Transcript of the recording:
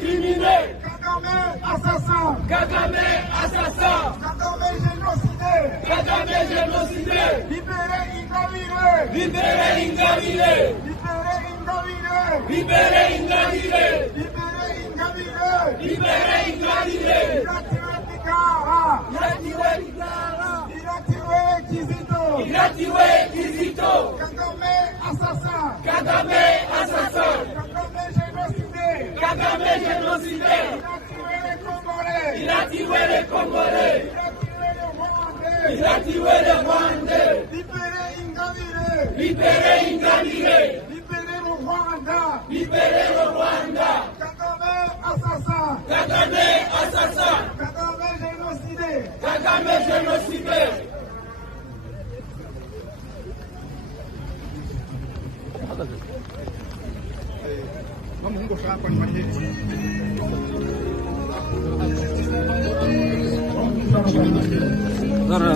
criminel. Kagame assassin. Kagame assassin. Kagame génocidé. Kagame génocidé. Libérez Ingabire. Libérez Ingabire. Libérez Ingabire. Libérez Ingabire. Libérez Ingabire. Libérez Ingabire. Il a tué Tigara. Il a tué Tigara. Il a tué Kizito. Il a tué Kizito. Kagame assassin. Kagame assassin. Kagame génocidé. Kagame génocidé. Il a tué les Congolais. Il a tué les Congolais. Il a tué les Rwandais. Il a tué les Rwandais. Libérez Ingabire. Libérez Ingabire. Libérez le Rwanda. Libérez le Rwanda. Kagame assassin. Kagame assassin. Kagame génocidé. Kagame génocidé. जरा